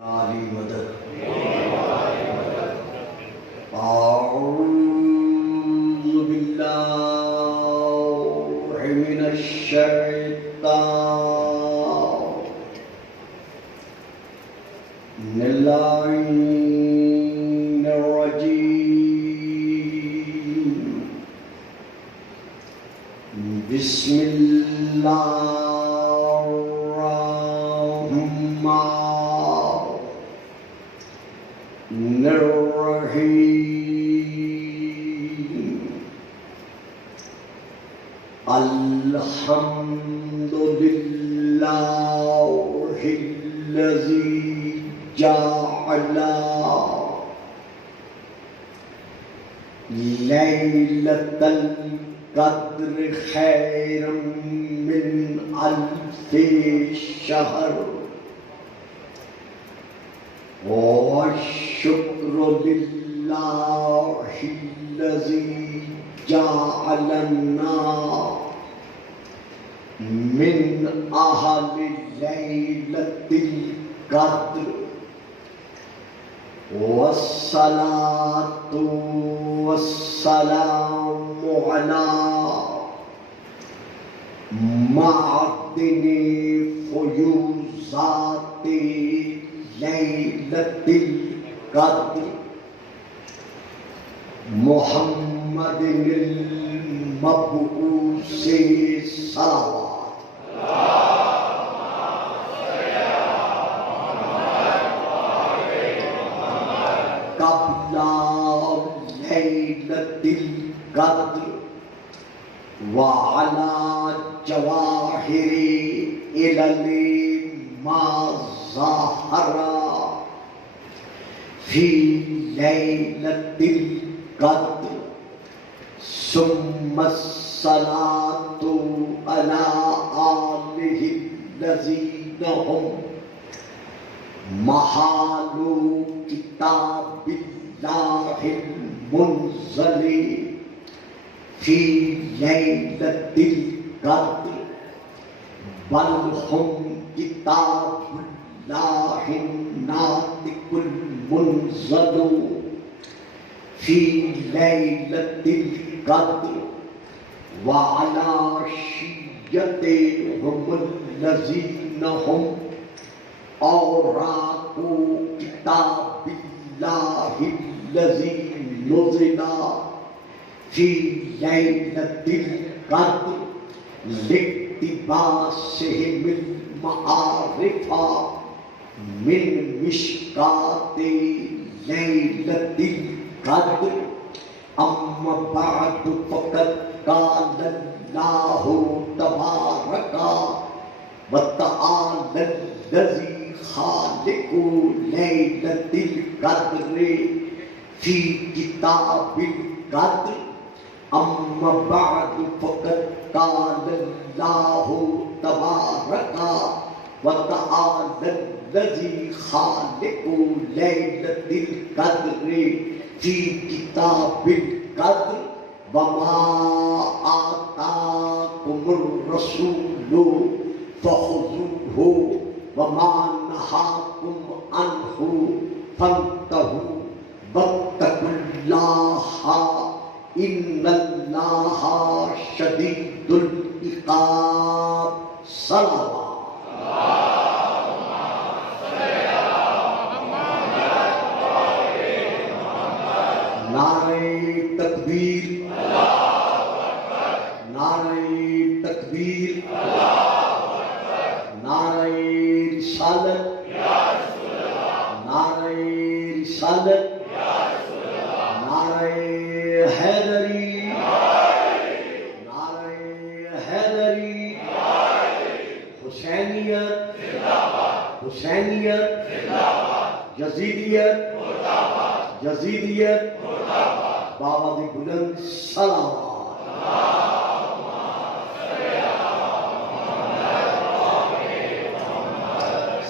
علی مدد اعوذ باللہ من الشیطان اللعین الرجیم بسم اللہ الرحیم الحمد للہ الذی جعل لیلۃ القدر خیرا من الف شہر والشکر للہ الذی جعلنا من اہل لیلۃ القدر والصلاۃ والسلام علی معدن فیوضات لیلۃ القدر محمد المبعوث صلوات قبل لیلۃ القدر وعلی جواہر علل ما ظہر فی لیلۃ القدر ثم الصلاۃ علی آلہ الذین هم محال کتاب اللہ المنزل فی لیلۃ القدر بل هم کتاب اللہ الناطق المنزل فی لیلۃ القدر وعلی شیعتهم الذین هم اوراق کتاب اللہ الذی نزل فی لیلۃ القدر لاقتباسہم المعارف من مشکات لیلۃ القدر اما بعد فقد قال اللہ تبارک وتعالی الذی خالق لیلۃ القدر فی کتاب القدر اما بعد فقد قال اللہ تبارک وتعالی الذی خالق لیلۃ القدر فی کتاب القدر وما آتاکم الرسول فخذوہ وما نہاکم عنہ فانتہوا واتقوا اللہ ان اللہ شدید العقاب صلوات نعرہ تکبیر نعرہ تکبیر نعرہ رسالت نعرہ رسالت نعرہ حیدری نعرہ حیدری حسینیت حسینیت یزیدیت یزیدیت بابا دی بلند صلوات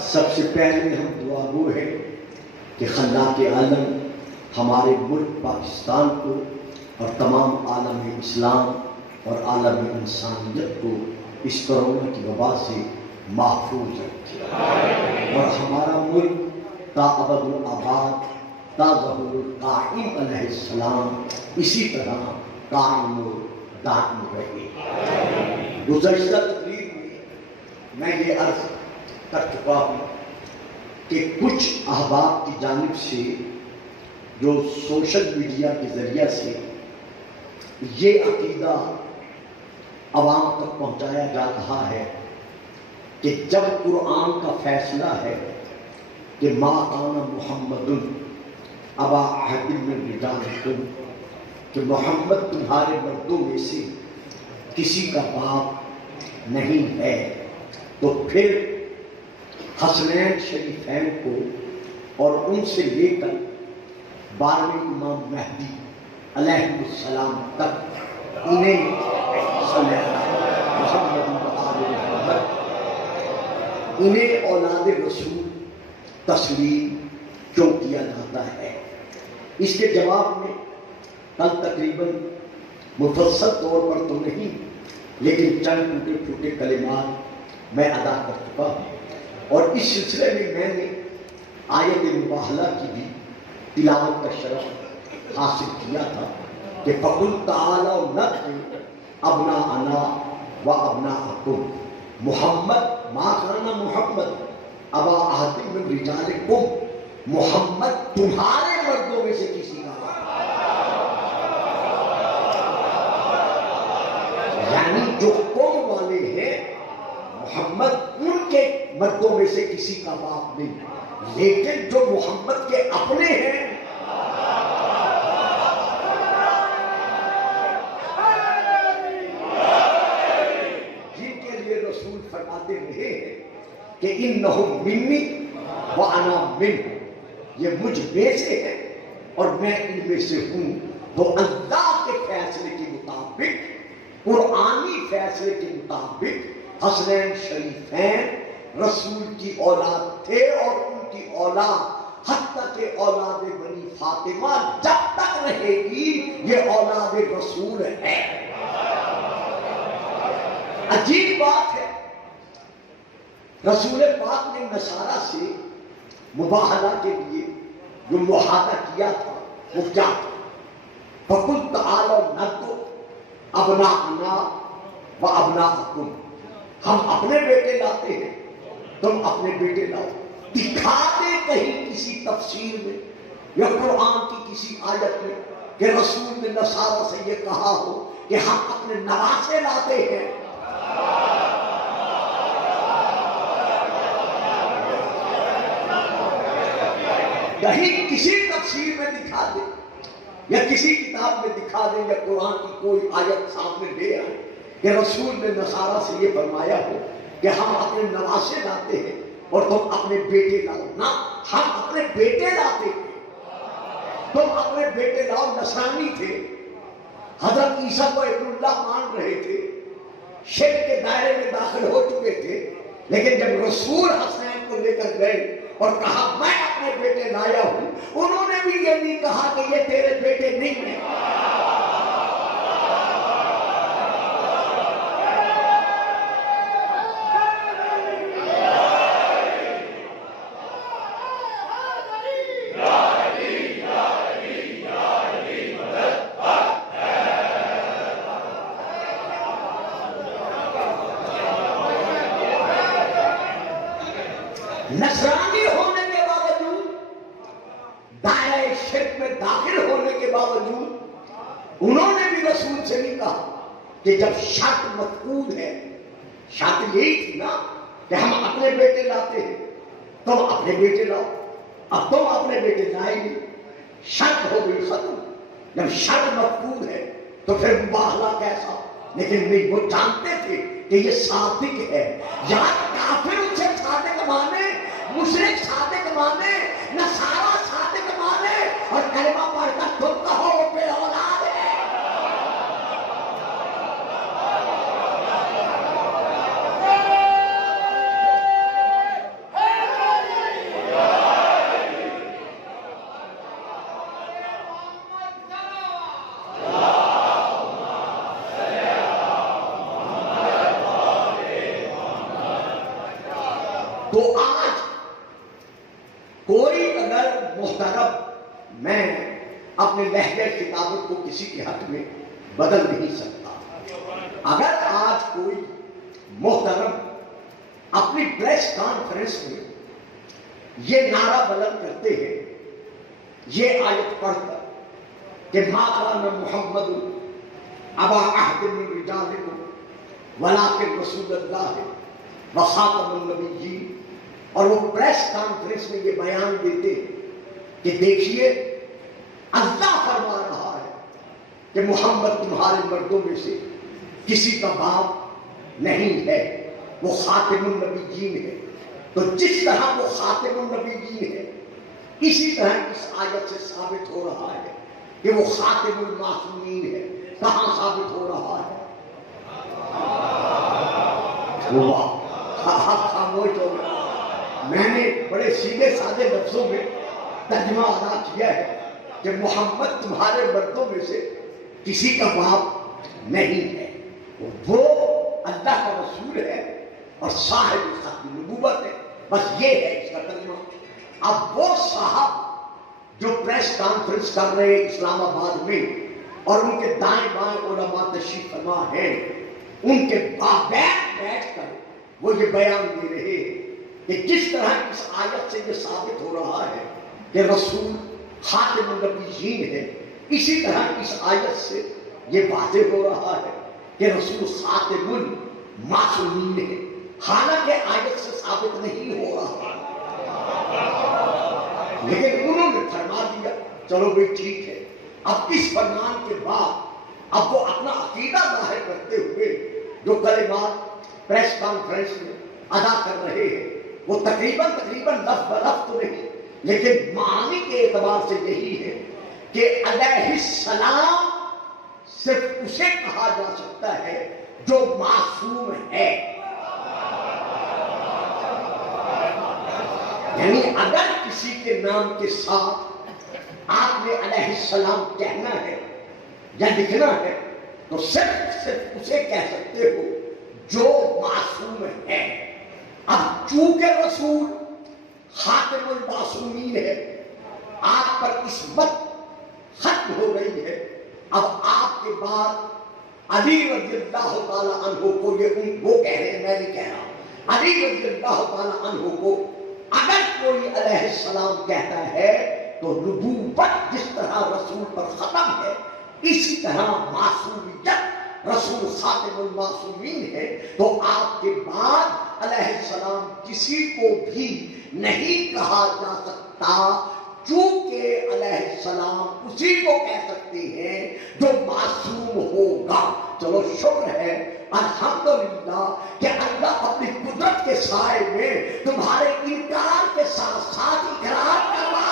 سب سے پہلے ہم دعا گو ہیں کہ خلاق عالم ہمارے ملک پاکستان کو اور تمام عالم اسلام اور عالم انسانیت کو اس کرونا کی وبا سے محفوظ رکھے اور ہمارا ملک تا ابد الآباد تا ظہور القائم علیہ السلام اسی طرح قائم و دائم رہے۔ گزشتہ تقریر میں یہ عرض کر چکا ہوں کہ کچھ احباب کی جانب سے جو سوشل میڈیا کے ذریعہ سے یہ عقیدہ عوام تک پہنچایا جا رہا ہے کہ جب قرآن کا فیصلہ ہے کہ ما کان محمد ابا احد من رجالکم، کہ محمد تمہارے مردوں میں سے کسی کا باپ نہیں ہے، تو پھر حسنین شریفین کو اور ان سے لے کر 12ویں امام مہدی علیہ السلام تک انہیں صلی محمد انہیں اولاد رسول تسلیم کیوں کیا جاتا ہے؟ اس کے جواب میں کل تقریباً مفصل طور پر تو نہیں لیکن چند ٹوٹے پھوٹے کلمات میں ادا کر چکا ہوں، اور اس سلسلے میں نے آیت مباہلہ کی بھی تلاوت کا شرف حاصل کیا تھا کہ فَقُلْ تَعَالَوْا نَدْعُ أَبْنَاءَنَا وَأَبْنَاءَكُمْ، محمد ما کان محمد ابا احد من رجالکم، محمد تمہارے مردوں میں سے کسی کا یعنی جو قوم والے ہیں محمد ان کے مردوں میں سے کسی کا باپ نہیں، لیکن جو محمد کے اپنے ہیں جن کے لیے رسول فرماتے رہے ہیں کہ انہم منی وانا منہم، یہ مجھ میں سے ہے اور میں ان میں سے ہوں، تو اللہ کے فیصلے کے مطابق، قرآنی فیصلے کے مطابق حسنین شریفین رسول کی اولاد تھے، اور ان کی اولاد حتیٰ کہ اولاد بنی فاطمہ جب تک رہے گی یہ اولاد رسول ہے۔ عجیب بات ہے، رسول پاک نے نصارہ سے مباہلہ کے لیے جو معاہدہ کیا تھا وہ کیا تھا؟ فَقُلْ تَعَالَوْا نَدْعُ أَبْنَاءَنَا وَأَبْنَاءَكُمْ، ہم اپنے بیٹے لاتے ہیں تم اپنے بیٹے لاؤ۔ دکھا دے کہیں کسی تفسیر میں یا قرآن کی کسی آیت میں کہ رسول نے نصارہ سے یہ کہا ہو کہ ہم اپنے نواسے لاتے ہیں۔ کہیں کسی تفسیر میں دکھا دے یا کسی کتاب میں دکھا دے یا قرآن کی کوئی آیت سامنے لے آئے کہ رسول نے نصارہ سے یہ فرمایا ہو کہ ہم اپنے نواسے لاتے ہیں اور تم اپنے بیٹے لاؤ۔ نہ، ہم اپنے بیٹے لاتے ہیں، تم اپنے بیٹے لاؤ۔ نصرانی تھے، حضرت عیسیٰ کو ابن اللہ مان رہے تھے، شرک کے دائرے میں داخل ہو چکے تھے، لیکن جب رسول حسنین کو لے کر گئے اور کہا میں اپنے بیٹے لایا ہوں، انہوں نے بھی یہ نہیں کہا کہ یہ تیرے بیٹے نہیں ہیں۔ نصرانی ہونے کے باوجود، دائرہ شرک میں داخل ہونے کے باوجود، انہوں نے بھی رسول سے نہیں کہا کہ جب شرط مفقود ہے، شرط یہی تھی نا کہ ہم اپنے بیٹے لاتے ہیں، تم اپنے بیٹے لاؤ۔ اب تم اپنے بیٹے لائے نہیں، شرط ہو گئی ختم۔ جب شرط مفقود ہے تو پھر مباہلہ کیسا؟ لیکن نہیں، وہ جانتے تھے کہ یہ صادق ہے۔ یا کافر ان سے صادق مانے، مشرک صادق مانے، نصارہ صادق مانے، اور کلمہ پڑھ کر تم کہو وہ بے اولاد ہے۔ تو آج محترم میں اپنے لہجہ کتابت کو کسی کے حق میں بدل نہیں سکتا۔ اگر آج کوئی محترم اپنی پریس کانفرنس میں یہ نعرہ بلند کرتے ہیں، یہ آیت پڑھ کر کہ ما کان محمد ابا احد من رجالکم ولکن رسول اللہ وخاتم النبیین، اور وہ پریس کانفرنس میں یہ بیان دیتے کہ دیکھیے اللہ فرما رہا ہے کہ محمد تمہارے مردوں میں سے کسی کا باپ نہیں ہے، وہ خاتم النبیین ہے۔ تو جس طرح وہ خاتم النبیین ہے، اسی طرح اس آیت سے ثابت ہو رہا ہے کہ وہ خاتم المعصومین ہے۔ کہاں ثابت ہو رہا ہے؟ آپ خاموش ہو گئے۔ میں نے بڑے سیدھے سادے لفظوں میں ترجمہ ادا کیا ہے کہ محمد تمہارے مردوں میں سے کسی کا باپ نہیں ہے، وہ اللہ کا رسول ہے اور صاحب ختم نبوت ہے۔ بس یہ ہے اس کا ترجمہ۔ اب وہ صاحب جو پریس کانفرنس کر رہے ہیں اسلام آباد میں، اور ان کے دائیں بائیں علماء تشریف فرما ہیں، ان کے بیٹھ کر وہ یہ بیان دے رہے ہیں کہ جس طرح اس آیت سے یہ ثابت ہو رہا ہے کہ رسول خاتم النبیین ہے، اسی طرح اس آیت سے یہ واضح ہو رہا ہے کہ رسول خاتم المعصومین ہے، حالانکہ آیت سے ثابت نہیں ہو رہا، لیکن انہوں نے فرما دیا چلو بھئی ٹھیک ہے۔ اب اس فرمان کے بعد اب وہ اپنا عقیدہ ظاہر کرتے ہوئے جو کلمات پریس کانفرنس میں ادا کر رہے ہیں، وہ تقریباً لفظ بلفظ تو نہیں، لیکن معنی کے اعتبار سے یہی ہے کہ علیہ السلام صرف اسے کہا جا سکتا ہے جو معصوم ہے۔ یعنی اگر کسی کے نام کے ساتھ آپ نے علیہ السلام کہنا ہے یا لکھنا ہے تو صرف اسے کہہ سکتے ہو جو معصوم ہے۔ اب چونکہ رسول خاتم المعصومین ہے، آپ پر عصمت ختم ہو گئی ہے، اب آپ کے بعد علی رضی اللہ تعالیٰ عنہ کو وہ کہہ رہے ہیں، میں نہیں کہہ رہا، علی رضی اللہ تعالیٰ عنہ کو اگر کوئی علیہ السلام کہتا ہے تو نبوت جس طرح رسول پر ختم ہے، اسی طرح معصومیت رسول خاتم المعصومین ہے، تو آپ کے بعد علیہ السلام کسی کو بھی نہیں کہا جا سکتا، چونکہ علیہ السلام اسی کو کہہ سکتے ہیں جو معصوم ہوگا۔ چلو شکر ہے الحمدللہ کہ اللہ اپنی قدرت کے سائے میں تمہارے انکار کے ساتھ ساتھ اقرار کروا۔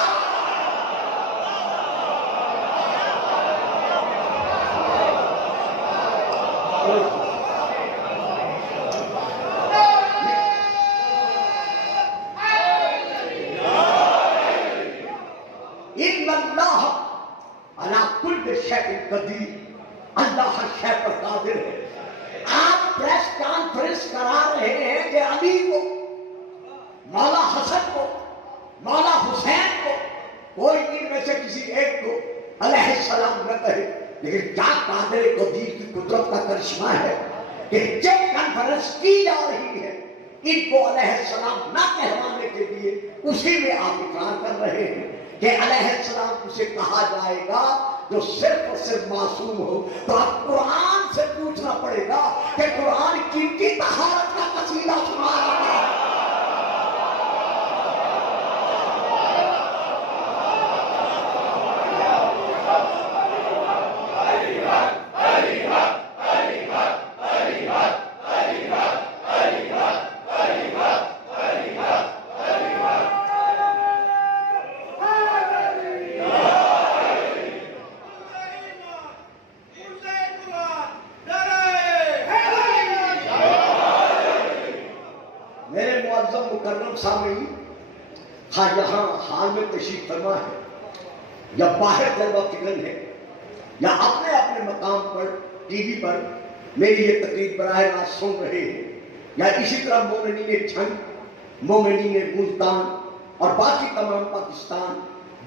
ان اللہ علی کل شیء قدیر، اللہ ہر شے پر قادر ہے۔ آپ پریس کانفرنس کرا رہے ہیں کہ علی کو، مولا حسن کو، مولا حسین کو، کوئی ان میں سے کسی ایک کو علیہ السلام نہ کہے، لیکن کیا قادر قدیر کی قدرت کا کرشمہ ہے کہ جب کانفرنس کی جا رہی ہے ان کو علیہ السلام نہ کہوانے کے لیے اسی میں آپ اقرار کر رہے ہیں کہ علیہ السلام اسے کہا جائے گا جو صرف اور صرف معصوم ہو۔ تو اب قرآن سے پوچھنا پڑے گا کہ قرآن کن کی طہارت کا وسیلہ شمار ہے؟ سامنے یہاں حال میں تشریف فرما ہے یا باہر جلوہ فکرن ہے یا اپنے اپنے مقام پر ٹی وی پر میری یہ تقریر براہ راست سن رہے ہیں، یا اسی طرح مومنین چھنگ، مومنین ملتان اور باقی تمام پاکستان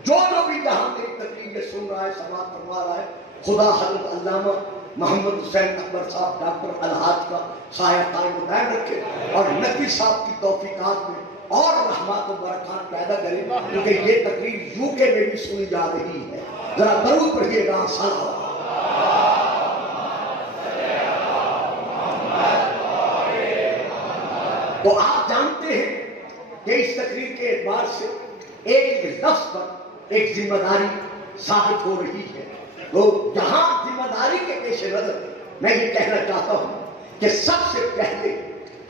جو بھی جہاں میری تقریر سن رہا ہے، سماعت فرما رہا ہے، خدا حضرت علامہ محمد حسین اکبر صاحب ڈاکٹر الحاج کا سایہ قائم و دائم رکھے اور نقی صاحب کی توفیقات میں اور رحمات و برکات پیدا کرے، کیونکہ یہ تقریر یو کے میں بھی سنی جا رہی ہے. ذرا درود پڑھیے گا. سلام. تو آپ جانتے ہیں کہ اس تقریر کے اعتبار سے ایک لفظ پر ایک ذمہ داری ثابت ہو رہی ہے. تو یہاں ذمہ داری کے پیش نظر میں یہ کہنا چاہتا ہوں کہ سب سے پہلے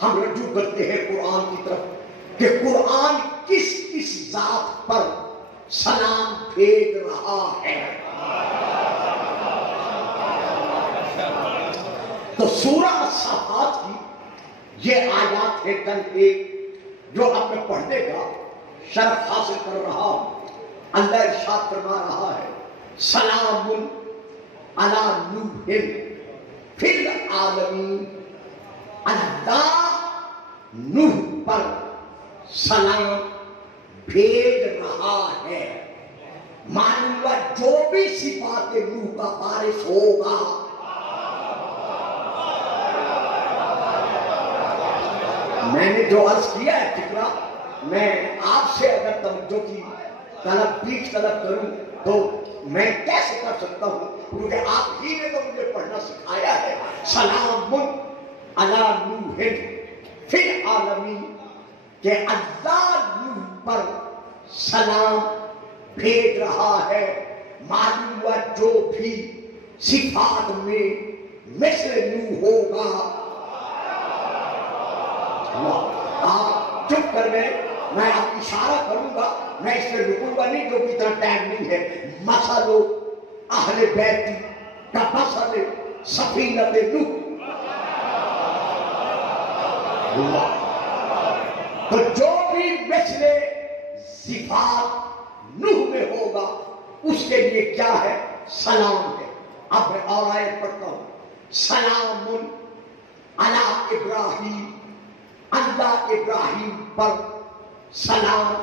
ہم رجوع کرتے ہیں قرآن کی طرف کہ قرآن کس کس ذات پر سلام بھیج رہا ہے. تو سورہ الصافات کی یہ آیات ہے کل ایک جو اب میں پڑھنے کا شرف حاصل کر رہا ہوں. اللہ ارشاد فرما رہا ہے سلام علی نوح فی العالمین. اللہ نوح پر سلام بھیج رہا ہے. معلوم ہوا جو بھی صفات نوح کا وارث ہوگا میں نے جو عرض کیا ہے فکرہ میں آپ سے اگر توجہ کی بیچ طلب کروں تو میں کیسے کر سکتا ہوں کیونکہ آپ ہی نے تو مجھے پڑھنا سکھایا ہے. سلام علی نوح فی العالمین کہ اللہ نوح پر سلام بھیج رہا ہے. معلوم ہوا جو بھی صفات میں مثل نوح ہوگا. آپ چپ کر گئے. میں آپ اشارہ کروں گا, میں اس میں رکوں گا نہیں کیونکہ اتنا ٹائم نہیں ہے. مثل اہل بیتی کمثل سفینۃ نوح. تو جو بھی مثل صفات نوح میں ہوگا اس کے لیے کیا ہے؟ سلام ہے. اب میں اور آیت پڑھتا ہوں. سلام علی ابراہیم. اللہ ابراہیم پر سلام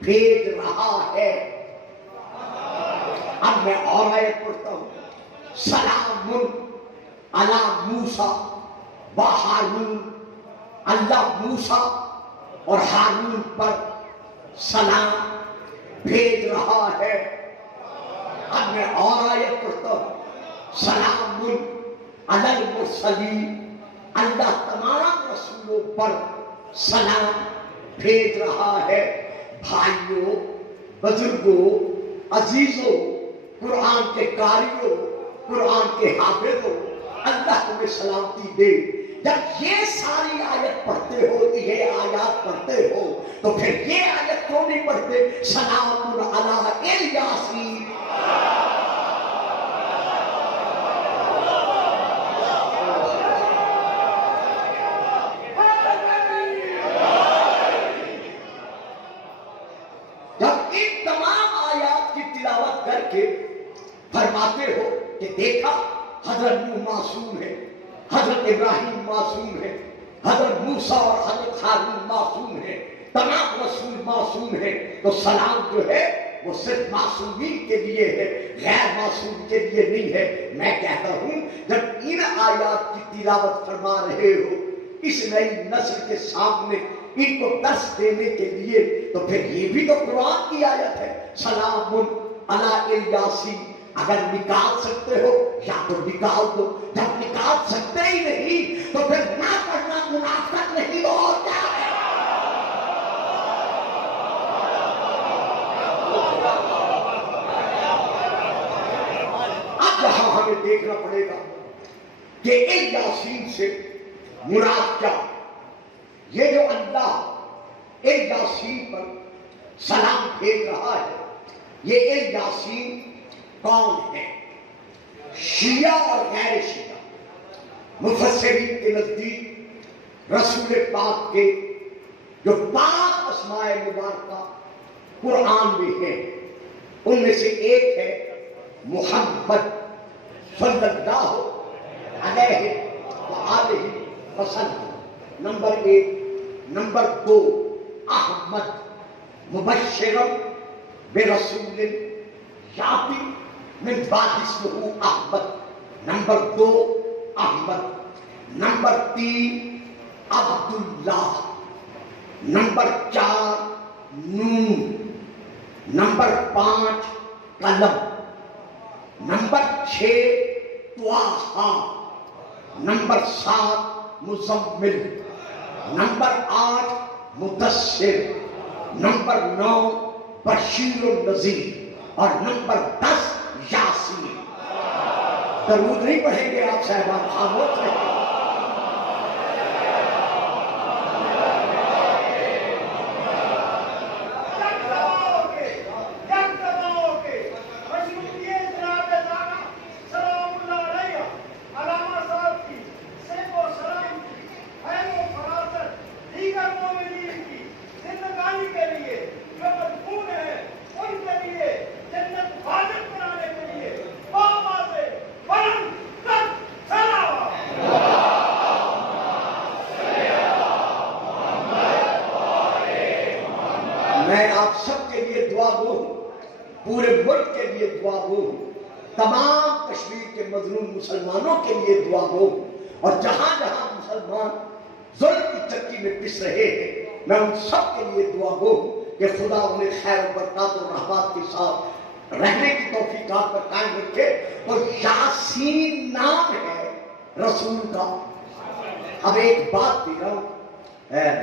بھیج رہا ہے. اب میں اور آیت پڑھتا ہوں. سلام علی موسیٰ و ہارون. اللہ موسیٰ اور ہارون پر سلام بھیج رہا ہے. اب میں اور آیت پڑھتا ہوں. سلام علی المرسلین. اللہ تمام رسولوں پر سلام بھیج رہا ہے. بھائیوں, بزرگوں, عزیزوں, قرآن کے قاریوں, قرآن کے حافظوں, اللہ تمہیں سلامتی دے. جب یہ ساری آیت پڑھتے ہو, یہ آیات پڑھتے ہو, تو پھر یہ آیت کیوں نہیں پڑھتے؟ سلام علی الیاسین. فرماتے ہو کہ دیکھا حضرت نوح معصوم ہے, حضرت ابراہیم معصوم ہے, حضرت موسیٰ اور حضرت ہارون معصوم ہے, تمام رسول معصوم ہے. تو سلام جو ہے وہ صرف معصومین کے لیے ہے, غیر معصوم کے لیے نہیں ہے. میں کہتا ہوں جب ان آیات کی تلاوت فرما رہے ہو اس نئی نسل کے سامنے ان کو درس دینے کے لیے, تو پھر یہ بھی تو قرآن کی آیت ہے. سلام علی الیاسین. اگر نکال سکتے ہو یا تو نکال دو. جب نکال سکتے ہی نہیں تو پھر نہ پڑھنا منافقت نہیں اور کیا ہے؟ اب یہاں ہمیں دیکھنا پڑے گا کہ الیاسین سے مراد کیا. یہ جو اللہ الیاسین پر سلام بھیج رہا ہے, یہ الیاسین کون ہے؟ شیعہ اور غیر شیعہ مفسرین کے نزدیک رسول پاک کے جو 5 اسماء مبارکہ قرآن میں ہیں ان میں سے ایک ہے محمد صلی اللہ علیہ وآلہ وسلم. نمبر 1. نمبر 2 احمد مبشرا برسول یاتی من بعد اسمہ Ahmad. Number 2 Ahmad. Number 3 Abdullah. Number 4 نون. نمبر 5 قلم. Number 6 Taha. Number 7 Muzammil. Number 8 Muddassir. Number 9 بشیر النذیر. اور نمبر 10 یاسین. درود نہیں پڑھیں گے آپ صاحبان؟ خاموش رہیں. میں آپ سب کے لیے دعا گو ہوں، پورے ملک کے لیے دعا گو ہوں، تمام کشمیر کے مظلوم مسلمانوں کے لیے دعا گو ہوں، اور جہاں جہاں مسلمان ظلم کی چکی میں پس رہے ہیں میں ان سب کے لیے دعا گو ہوں کہ خدا انہیں خیر و برکات و رحمات کے ساتھ رہنے کی توفیقات پر قائم رکھے. اور یاسین نام ہے رسول کا. اب ایک بات بھی رہا ہوں،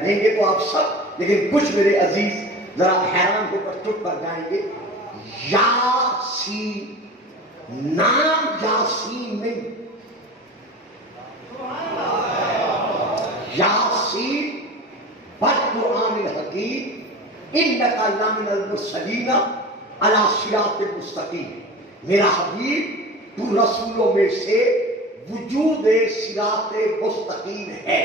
لیں گے تو آپ سب، لیکن کچھ میرے عزیز ذرا حیران ہو کر چپ کر جائیں گے. یاسین نام یاسین نہیں. یاسین والقرآن الحکیم انک لمن المرسلین علی صراط مستقیم. میرا حبیب تو رسولوں میں سے وجود صراط مستقیم ہے.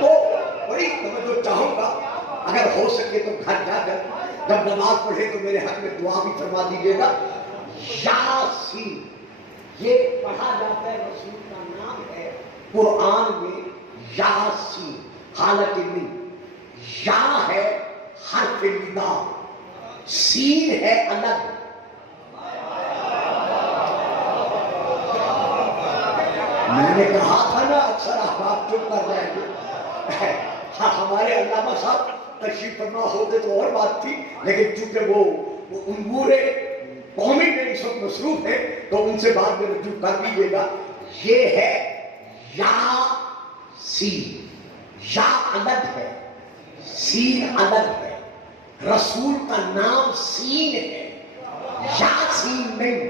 تو بڑی توجہ چاہوں گا، اگر ہو سکے تو گھر جا کر جب نماز پڑھے تو میرے حق میں دعا بھی فرما دیجیے گا. یاسین یہ پڑھا جاتا ہے، رسول کا نام ہے قرآن میں یاسین. حالانکہ نہیں، یا ہے حرف ندا، سین ہے الگ. میں نے کہا تھا نا اکثر احباب چپ کر جائیں گے. ہمارے علامہ صاحب تشریف فرما ہوتے تو اور بات تھی، لیکن چونکہ وہ امور قومی میں اس وقت مصروف ہے تو ان سے بعد میں رجوع کر لیجیے گا. یہ ہے یاسین. یا الگ ہے، سین الگ ہے. رسول کا نام سین ہے، یاسین نہیں.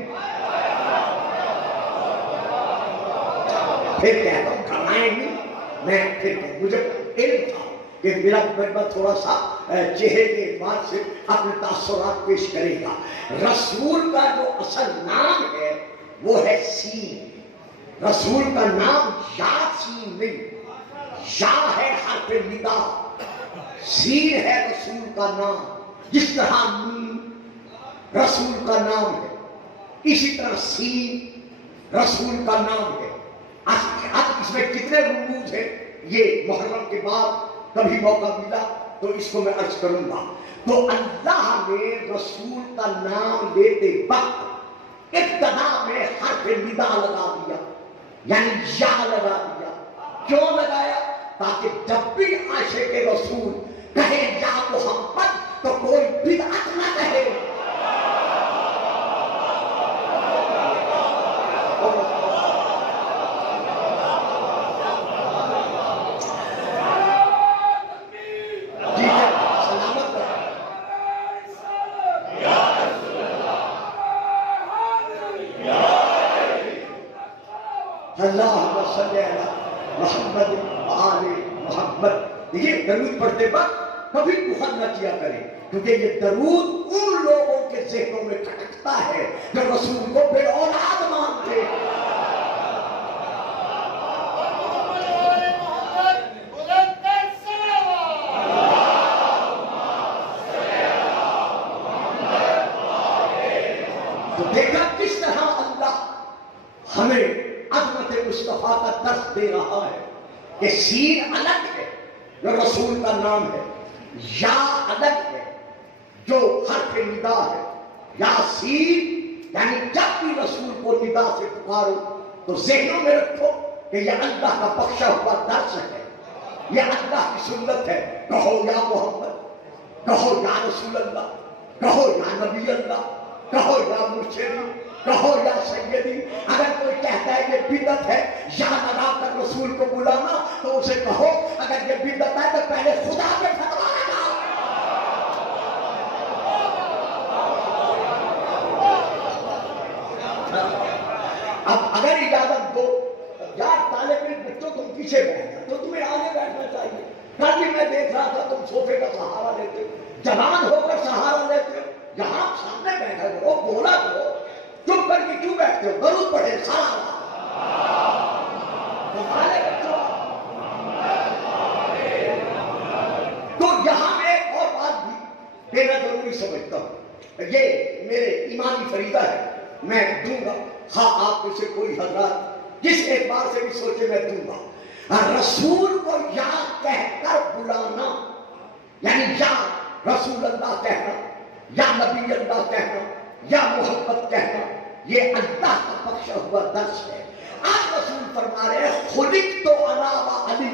پھر کہتا ہوں گھبرائیں نہیں، میں پھر مجھے علم تھا کہ میرا مجمع تھوڑا سا چہرے کے اعتبار سے اپنے تاثرات پیش کرے گا. رسول کا جو اصل نام ہے وہ ہے سین. رسول کا نام یاسین نہیں. یا ہے حرف ندا، سین ہے رسول کا نام. جس طرح نون رسول کا نام ہے، اسی طرح سین رسول کا نام ہے. اب اس میں کتنے رموز ہیں یہ محرم کے بعد کبھی موقع ملا تو اس کو میں عرض کروں گا. تو اللہ نے رسول کا نام لیتے وقت ابتدا میں حرف ندا لگا دیا، یعنی یا لگا دیا. کیوں لگایا؟ تاکہ جب بھی عاشق رسول کہے یا محمد تو کوئی بدعت نہ کہے. اللہم صلی علی محمد وآل محمد. یہ درود پڑھتے وقت کبھی بخل نہ کیا کریں، کیونکہ یہ درود ان لوگوں کے ذہنوں میں کھٹکتا ہے جو رسول کو بے اولاد مانتے. تو دیکھا کس طرح اللہ ہمیں عظمت مصطفیٰ کا درس دے رہا ہے کہ سین الگ ہے جو رسول کا نام ہے، یا الگ ہے حرف ندا ہے. یاسین یعنی جب بھی رسول کو ندا سے پکارو تو ذہنوں میں رکھو کہ یہ اللہ کا بخشا ہوا درس ہے, یہ اللہ کی سنت ہے. کہو یا محمد, کہو یا رسول اللہ, کہو یا نبی اللہ, کہو یا مرشدی, کہو یا سیدی. اگر کوئی کہتا ہے یہ بدعت ہے یا لگا کر رسول کو بلانا تو اسے کہو اگر یہ بدعت ہے تو پہلے خدا کے فتوا لگا. اب اگر اجازت دو یار طالب علم بچوں تم پیچھے بیٹھنا تو تمہیں آگے بیٹھنا چاہیے. کل بھی میں دیکھ رہا تھا تم صوفے کا سہارا لیتے ہو, جوان ہو کر سہارا لیتے ہو, یہاں سامنے بیٹھا کرو, بولا کرو, چپ کر کے کیوں بیٹھتے ہو؟ درود پڑھے سلام. تمہارے بچوں تو یہاں میں ایک اور بات بھی دینا ضروری سمجھتا ہوں. یہ میرے ایمانی فریضہ ہے, میں دوں گا. ہاں آپ میں سے کوئی حضرات جس اعتبار سے بھی سوچے میں دوں گا. رسول کو یا کہہ کر بلانا یعنی یا رسول اللہ کہنا, یا نبی اللہ کہنا, یا محبت کہنا, یہ اللہ کا بخشا ہوا درس ہے. آج رسول فرما رہے ہیں خلقت انا و علی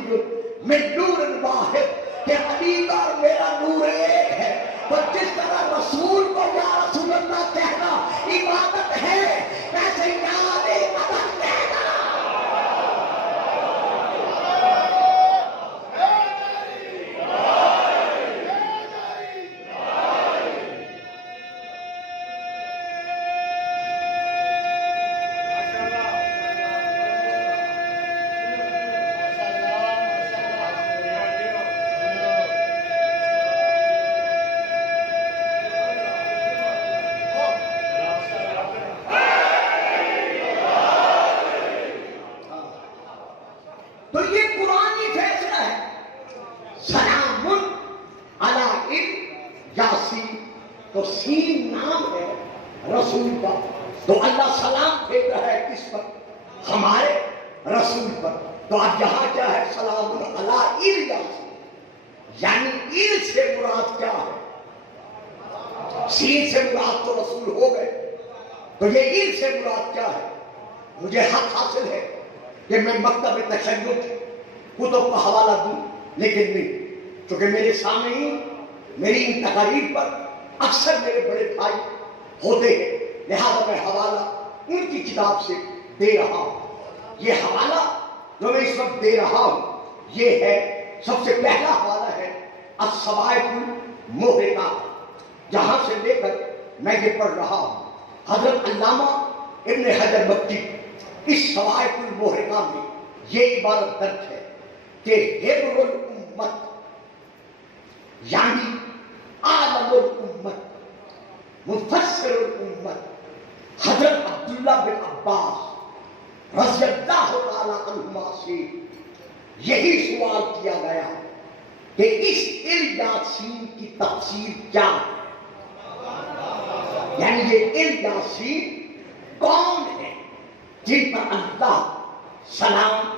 من نور واحد, کہ علی اور میرا نور ایک ہے. تو جس طرح رسول کو یا رسول اللہ کہنا عبادت ہے, ویسے یا علی عبادت کہنا. تو سین نام ہے رسول کا, تو اللہ سلام بھیج رہا ہے کس پر؟ ہمارے رسول پر. تو اب یہاں کیا ہے؟ سلام علی یاسین, یعنی ایل سے مراد کیا ہے؟ سین سے مراد تو رسول ہو گئے, تو یہ ایل سے مراد کیا ہے؟ مجھے حق حاصل ہے کہ میں مکتب تشیع کتب کا حوالہ دوں, لیکن نہیں, چونکہ میرے سامنے میری ان تقاریر پر اکثر میرے بڑے بھائی ہوتے ہیں, لہذا میں حوالہ ان کی کتاب سے دے رہا ہوں. یہ حوالہ جو میں اس وقت دے رہا ہوں یہ ہے, سب سے پہلا حوالہ ہے الصواعق المحرقہ, جہاں سے لے کر میں یہ پڑھ رہا ہوں. حضرت علامہ ابن حجر مکی اس صواعق المحرقہ میں یہ عبارت درج ہے کہ حبر الامت یعنی عالم الامت, مفسر الامت حضرت عبداللہ بن عباس رضی اللہ تعالی عنہما سے یہی سوال کیا گیا کہ اس یاسین کی تفسیر کیا ہے, یعنی یہ یاسین کون ہے جن پر اللہ سلام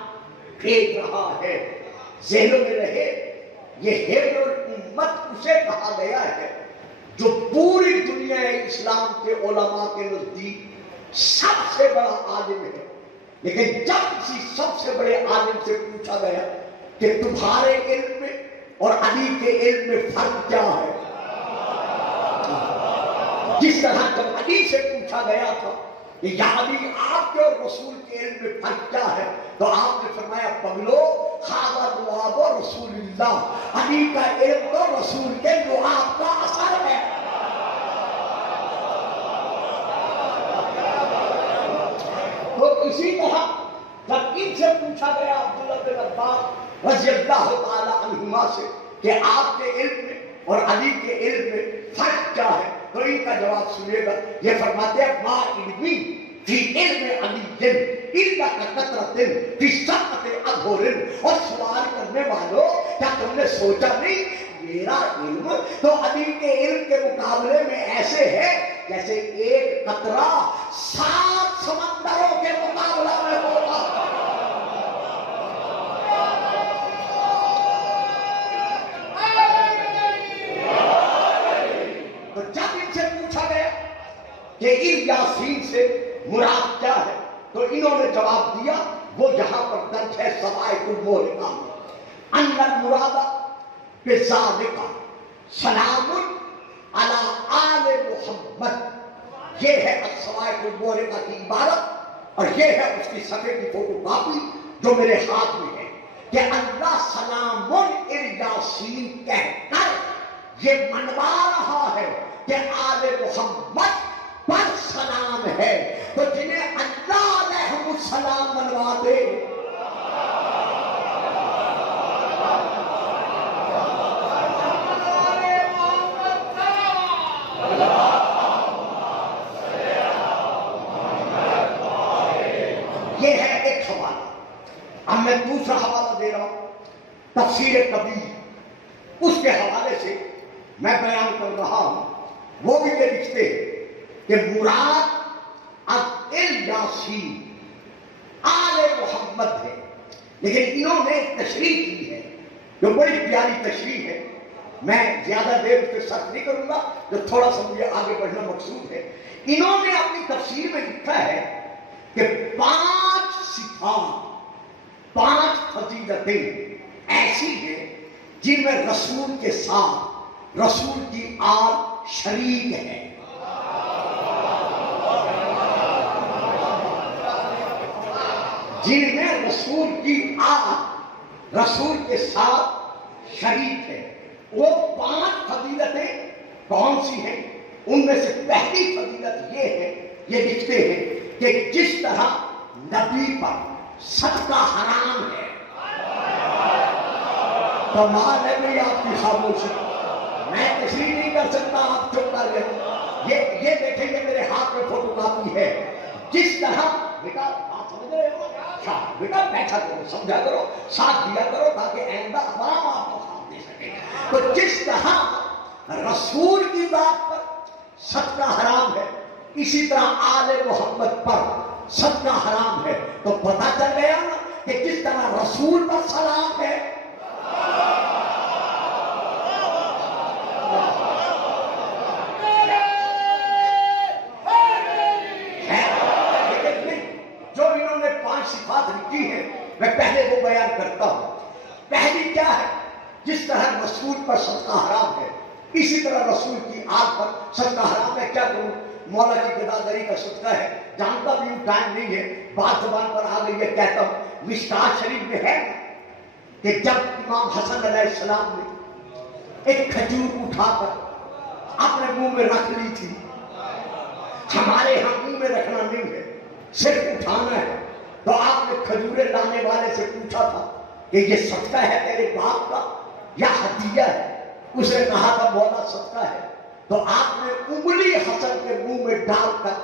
بھیج رہا ہے. ذہنوں میں رہے یہ حبر الامت اسے کہا گیا ہے جو پوری دنیا اسلام کے علماء کے نزدیک سب سے بڑا عالم ہے. لیکن جب کسی سب سے بڑے عالم سے پوچھا گیا کہ تمہارے علم میں اور علی کے علم میں فرق کیا ہے, جس طرح جب علی سے پوچھا گیا تھا کہ یا علی آپ کے اور رسول کے علم میں فرق کیا ہے, تو آپ نے فرمایا پگلو ھذا لعاب رسول اللہ, علی کا علم تو رسول کے لعاب کا اثر ہے. تو اسی طرح جب ان سے پوچھا گیا عبداللہ بن عباس رضی اللہ تعالی عنہما سے کہ آپ کے علم میں اور علی کے علم میں فرق کیا ہے, تو ان کا جواب سنیے گا. یہ فرماتے ہیں ما علمی فی علم علی الا کثرۃ فی سبعۃ ابحر, اور سوال کرنے والوں کیا تم نے سوچا نہیں میرا علم تو علی کے علم کے مقابلے میں ایسے ہے جیسے ایک قطرہ 7 سمندروں کے مقابلہ میں ہوگا. تو جب کہ ان یاسین سے مراد کیا ہے؟ تو انہوں نے جواب دیا وہ یہاں پر درج ہے سوائق المورقہ میں، ان المراد بذالک سلام علی آل محمد، یہ ہے السوائق المورقہ کی عبارت، اور یہ ہے اس کی صفحے کی فوٹو کاپی جو میرے ہاتھ میں ہے، کہ اللہ سلام الیاسین کہہ کر یہ منوا رہا ہے کہ آل محمد پر سلام ہے، تو جنہیں اللہ علیہ السلام منوا دے یہ ہے ایک حوالہ۔ اب میں دوسرا حوالہ دے رہا ہوں تفسیر کبیر، اس کے حوالے سے میں بیان کر رہا ہوں، وہ بھی یہ لکھتے ہیں کہ مراد اب الیاسین آل محمد ہے، لیکن انہوں نے تشریح کی ہے جو بڑی پیاری تشریح ہے، میں زیادہ دیر اس پہ سخت نہیں کروں گا، جو تھوڑا سا مجھے آگے بڑھنا مقصود ہے۔ انہوں نے اپنی تفسیر میں لکھا ہے کہ 5 صفات، 5 فضیلتیں ایسی ہیں جن میں رسول کے ساتھ رسول کی آل شریک ہے۔ جن میں رسول کی آل رسول کے ساتھ شریک ہے، وہ 5 فضیلتیں کون سی ہیں؟ ان میں سے پہلی فضیلت یہ ہے، یہ لکھتے ہیں کہ جس طرح نبی پر صدقہ حرام ہے، کمال ہے بھئی آپ کی خاموشی، میں تشریح نہیں کر سکتا، آپ چپ کر گئے۔ یہ دیکھیں گے میرے ہاتھ میں فوٹو کاپی ہے، جس طرح بیٹا آپ سمجھ رہے ہو، بیٹا بیٹھا کرو، سمجھا کرو، ساتھ دیا کرو تاکہ آئندہ عوام آپ کو ساتھ دے سکے۔ تو جس طرح رسول کی ذات پر صدقہ حرام ہے، اسی طرح آل محمد پر صدقہ حرام ہے، تو پتہ چل گیا نا کہ جس طرح رسول پر سلام ہے، جو انہوں نے 5 صفات لکھی ہیں میں پہلے وہ بیان کرتا ہوں۔ پہلی کیا ہے؟ جس طرح رسول پر صدقہ حرام ہے، اسی طرح رسول کی آل پر صدقہ حرام ہے۔ کیا کروں؟ مولا کی گداگری کا صدقہ ہے، جانتا بھی ہوں ٹائم نہیں ہے، بات زبان پر آ گئی ہے، کہتا ہوں۔ مشکات شریف میں ہے کہ جب امام حسن علیہ السلام نے ایک کھجور اٹھا کر اپنے منہ میں رکھ لی تھی، ہمارے ہاں منہ میں رکھنا نہیں ہے، صرف اٹھانا ہے، تو آپ نے کھجوریں لانے والے سے پوچھا تھا کہ یہ صدقہ ہے تیرے باپ کا یا ہدیہ ہے؟ اس نے کہا تھا مولا صدقہ ہے، تو آپ نے انگلی حسن کے منہ میں ڈال کر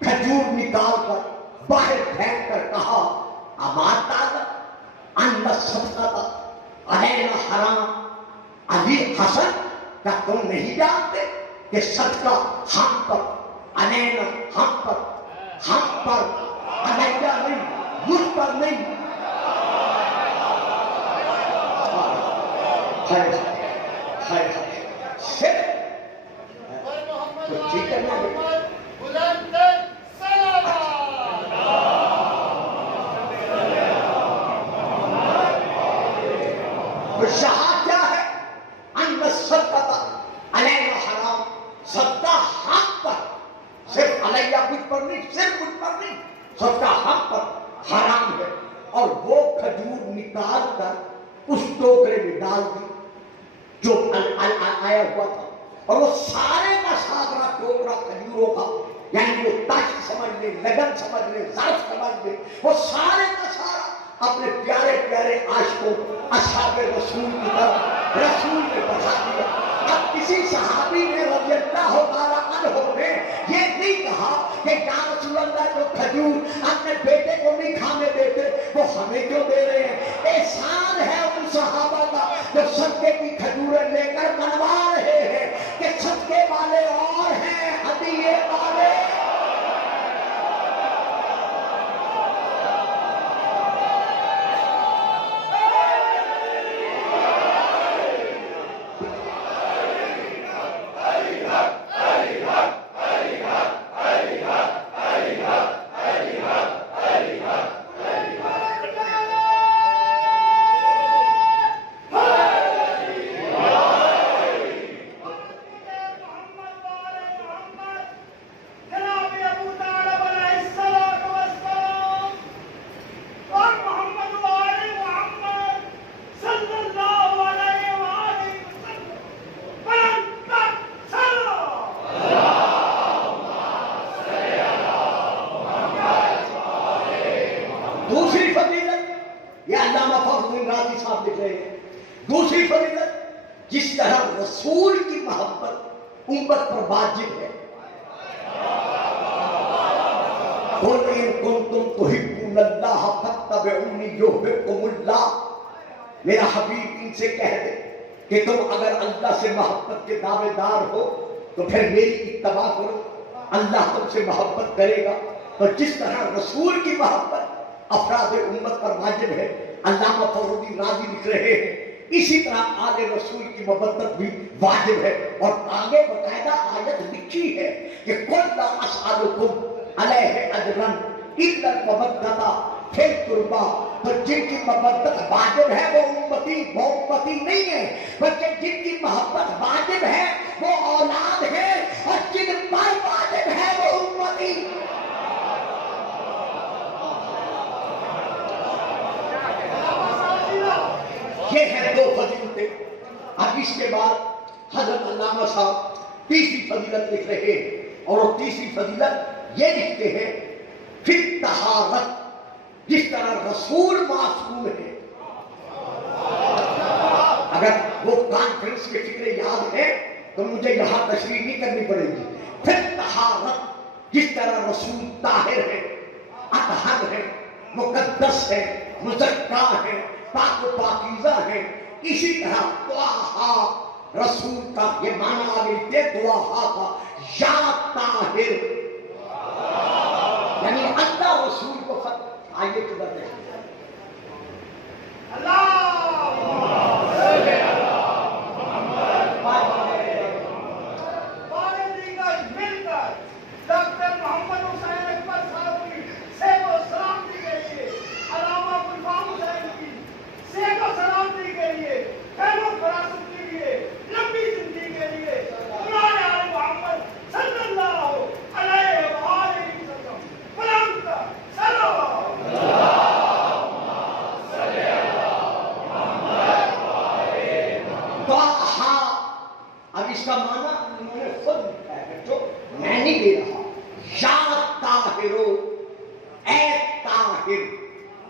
کھجور نکال کر باہر پھینک کر کہا اما تعلم ان الصدقہ علینا حرام، علی حسن کیا تم نہیں جانتے کہ صدقہ ہم پر علینا، ہم پر علیہ نہیں، مجھ پر نہیں۔ صرف ٹھیک ہے یہاں کیا ہے؟ ان الصدقہ علینا حرام، صدقہ ہم پر، صرف علیہ مجھ پر نہیں، صرف مجھ پر نہیں، صدقہ ہم پر حرام ہے۔ اور وہ کھجور نکال کر اس ٹوکرے میں ڈال دی جو آیا ہوا تھا، اور وہ سارے کا سارا ٹوکرا کھجوروں کا، یعنی وہ تاشت سمجھ لے، لگن سمجھ لے، ظرف سمجھ لے، وہ سارے کا سارا اپنے پیارے پیارے عاشقوں اصحاب رسول کی طرف رسول نے بڑھا دیا۔ اب کسی صحابی نے رضی اللہ تعالیٰ عنہ نے یہ نہیں کہا کہ یا رسول اللہ جو کھجور اپنے بیٹے کو نہیں کھانے دیتے وہ ہمیں کیوں دے رہے ہیں؟ احسان ہے ان صحابہ کا جو صدقے کی کھجوریں لے کر منوا رہے ہیں کہ صدقے والے اور ہیں، ہدیے والے۔ امت پر واجب ہے. قُلْ إِن كُنتُمْ تُحِبُّونَ اللَّهَ فَاتَّبِعُونِي يُحْبِبْكُمُ اللَّهُ. میرا حبیب ان سے کہہ دے کہ تم اگر اللہ سے محبت کے دعوے دار ہو تو پھر میری اتباع کرو، اللہ تم سے محبت کرے گا. تو جس طرح رسول کی محبت افراد امت پر واجب ہے، علامہ فخر الدین رازی لکھ رہے ہیں، اسی طرح آل رسول کی محبت بھی واجب ہے. اور آگے باقاعدہ آیت لکھی ہے کہ قُلْ لَا أَسْأَلُكُمْ عَلَيْهِ أَجْرًا إِلَّا الْمَوَدَّةَ فِي الْقُرْبَى. تو جن کی محبت واجب ہے وہ امتی نہیں ہے، بلکہ جن کی محبت واجب ہے وہ اولاد ہے، اور جن پر واجب ہے وہ امتی. یہ ہے دو فضیلتیں. اب اس کے بعد حضرت علامہ صاحب تیسری فضیلت لکھ رہے ہیں، اور وہ تیسری فضیلت یہ لکھتے ہیں فی الطہارت. جس طرح رسول معصوم ہے، اگر وہ کانفرنس کے فکر یاد ہے تو مجھے یہاں تشریح نہیں کرنی پڑے گی. پھر طہارت، جس طرح رسول طاہر ہے، اطہر ہے، مقدس ہے، مزکا ہے، پاک و پاکیزہ ہے، اسی طرح طٰہٰ رسول کا یہ معنی آگے لکھتے طٰہٰ کا یا طاہر، یعنی اللہ رسول کو خط. آئیے کدھر دیکھیں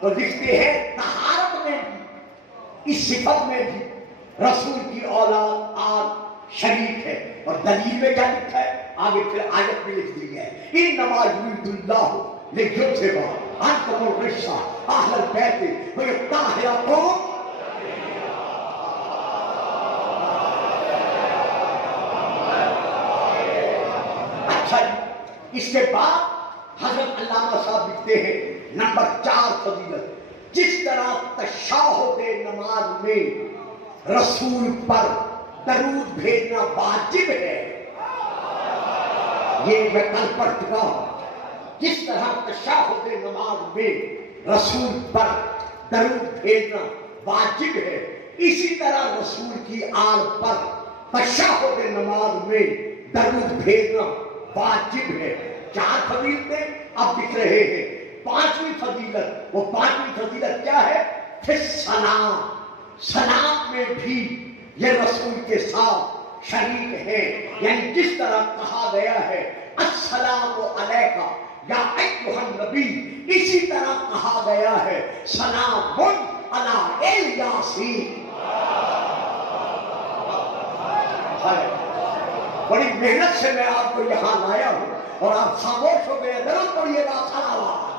تو لکھتے ہیں طہارت میں بھی، اس صفت میں بھی رسول کی اولاد آل شریک ہے. اور دلیل میں کیا لکھا ہے آگے پھر آیت میں لکھ دی ہے انما یرید اللہ لیطہر عنکم الرجس اہل البیت ویطہرکم. اچھا، اس کے بعد حضرت علامہ صاحب لکھتے ہیں نمبر 4 فضیلت، جس طرح تشہد نماز میں رسول پر درود بھیجنا واجب ہے، یہ میں کل پڑھ چکا ہوں. جس طرح تشہد نماز میں رسول پر درود بھیجنا واجب ہے، اسی طرح رسول کی آل پر تشہد نماز میں درود بھیجنا واجب ہے. 4 فضیلتیں اب لکھ رہے ہیں. 5ویں فضیلت، وہ 5ویں فضیلت کیا ہے؟ پھر سلام. سلام میں بھی یہ رسول کے ساتھ شریک ہے، یعنی جس طرح کہا گیا ہے السلام علیکہ یا ایھا النبی، اسی طرح کہا گیا ہے سلام علی الیاسین. بڑی محنت سے میں آپ کو یہاں لایا ہوں اور آپ خاموش ہو گئے. ضرور پڑھیے گا صلوات.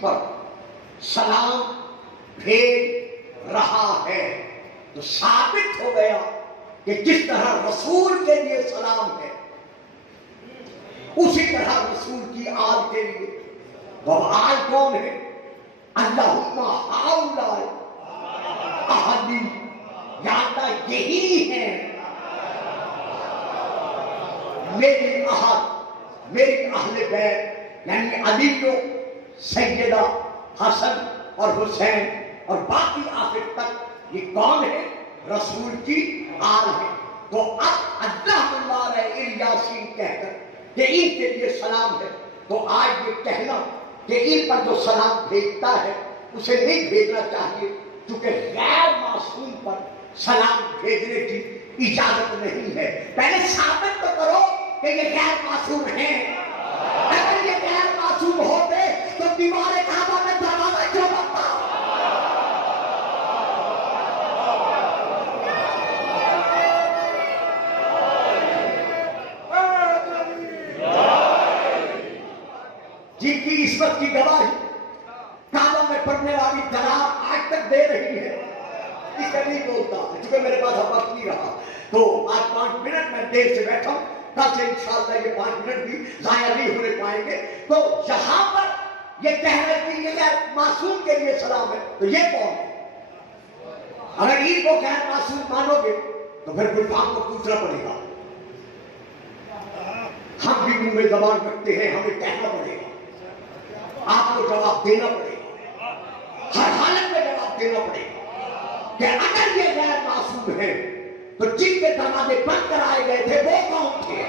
پر سلام بھیج رہا ہے، تو ثابت ہو گیا کہ جس طرح رسول کے لیے سلام ہے اسی طرح رسول کی آل کے لیے. وہ آل کون ہے؟ اللہم ہؤلاء اہلی، یا اللہ یہی ہے میری اہل، میری اہل بیت، یعنی علی و سیدہ حسن اور حسین اور باقی آخر تک یہ کون ہے؟ رسول کی آل ہے. تو اب اللہ اللہ الیاسین کہہ کر کہ ان کے لیے سلام ہے، تو آج یہ کہنا کہ ان پر جو سلام بھیجتا ہے اسے نہیں بھیجنا چاہیے، کیونکہ غیر معصوم پر سلام بھیجنے کی اجازت نہیں ہے۔ پہلے ثابت تو کرو کہ یہ غیر معصوم ہیں۔ اگر یہ غیر معصوم ہوتے تو دیوار کعبہ میں دروازہ کیوں بنتا؟ جن کی عصمت کی گواہی کعبہ میں پڑھنے والی دلال آج تک دے رہی ہے، اس سے نہیں بولتا کیونکہ میرے پاس وقت نہیں رہا، تو آج 5 منٹ میں دیر سے بیٹھا ہوں، کل سے انشاءاللہ یہ 5 منٹ بھی ضائع نہیں ہونے پائیں گے۔ تو جہاں پر یہ کہہ رہے کہ یہ غیر معصوم کے لیے سلام ہے، تو یہ کون ہے؟ اگر ان کو غیر معصوم مانو گے تو پھر گلفام کو پوچھنا پڑے گا۔ ہم بھی منہ میں زبان رکھتے ہیں، ہمیں کہنا پڑے گا، آپ کو جواب دینا پڑے گا، ہر حالت میں جواب دینا پڑے گا کہ اگر یہ غیر معصوم ہے تو جن کے دروازے بند کرائے گئے تھے وہ کون تھے؟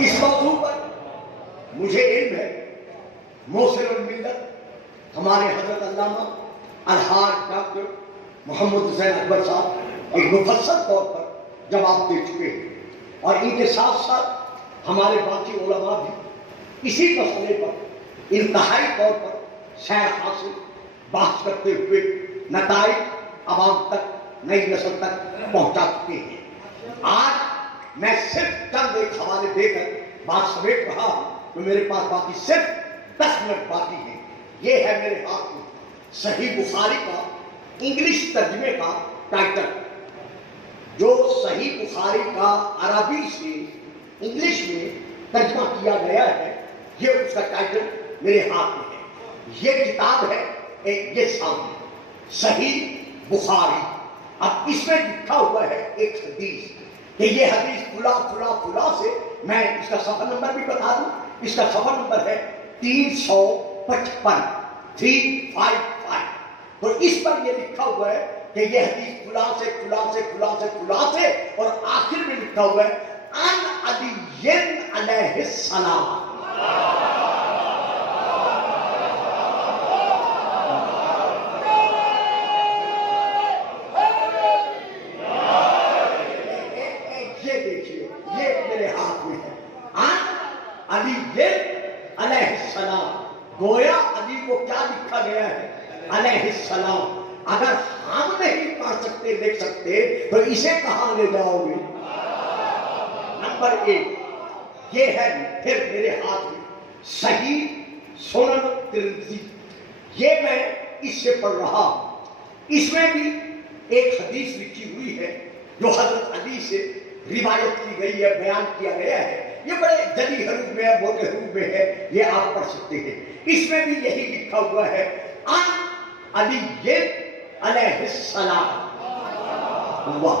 اس موضوع پر مجھے علم ہے، موصل الملت ہمارے حضرت علامہ الحاج ڈاکٹر محمد حسین اکبر صاحب ایک مفصل طور پر جواب دے چکے ہیں، اور ان کے ساتھ ساتھ ہمارے باقی علماء بھی اسی مسئلے پر انتہائی طور پر سیر حاصل بحث کرتے ہوئے نتائج عوام تک، نئی نسل تک پہنچا چکے ہیں۔ آج میں صرف چند ایک حوالے دے کر بات سمیٹ رہا ہوں، تو میرے پاس باقی صرف 10 منٹ باقی ہیں۔ یہ ہے میرے ہاتھ میں صحیح بخاری کا انگلش ترجمے کا ٹائٹل، جو صحیح بخاری کا عربی سے انگلش میں ترجمہ کیا گیا ہے، یہ اس کا ٹائٹل میرے ہاتھ میں ہے۔ یہ کتاب ہے یہ سامنے صحیح بخاری۔ اب اس میں لکھا ہوا ہے ایک حدیث کہ یہ حدیث فلا فلا فلا سے، میں اس کا صفحہ نمبر بھی بتا دوں، اس کا صفحہ نمبر ہے 355 355۔ تو اس پر یہ لکھا ہوا ہے کہ یہ حدیث فلا سے فلا سے فلا سے فلا سے، اور آخر میں لکھا ہوا ہے ان علی علیہ السلام۔ علیہ السلام، گویا علی کو کیا لکھا گیا ہے؟ علیہ السلام۔ اگر ہم نہیں پڑھ سکتے دیکھ سکتے تو اسے کہاں لے جاؤ گے؟ نمبر 1 یہ ہے پھر میرے ہاتھ میں صحیح سنن ترمذی، یہ میں اس سے پڑھ رہا ہوں۔ اس میں بھی ایک حدیث لکھی ہوئی ہے جو حضرت علی سے روایت کی گئی ہے، بیان کیا گیا ہے۔ یہ بڑے جلی حروف میں ہے، موٹے حروف میں ہے، یہ آپ پڑھ سکتے ہیں۔ اس میں بھی یہی لکھا ہوا ہے ان علی علیہ السلام۔ اللہ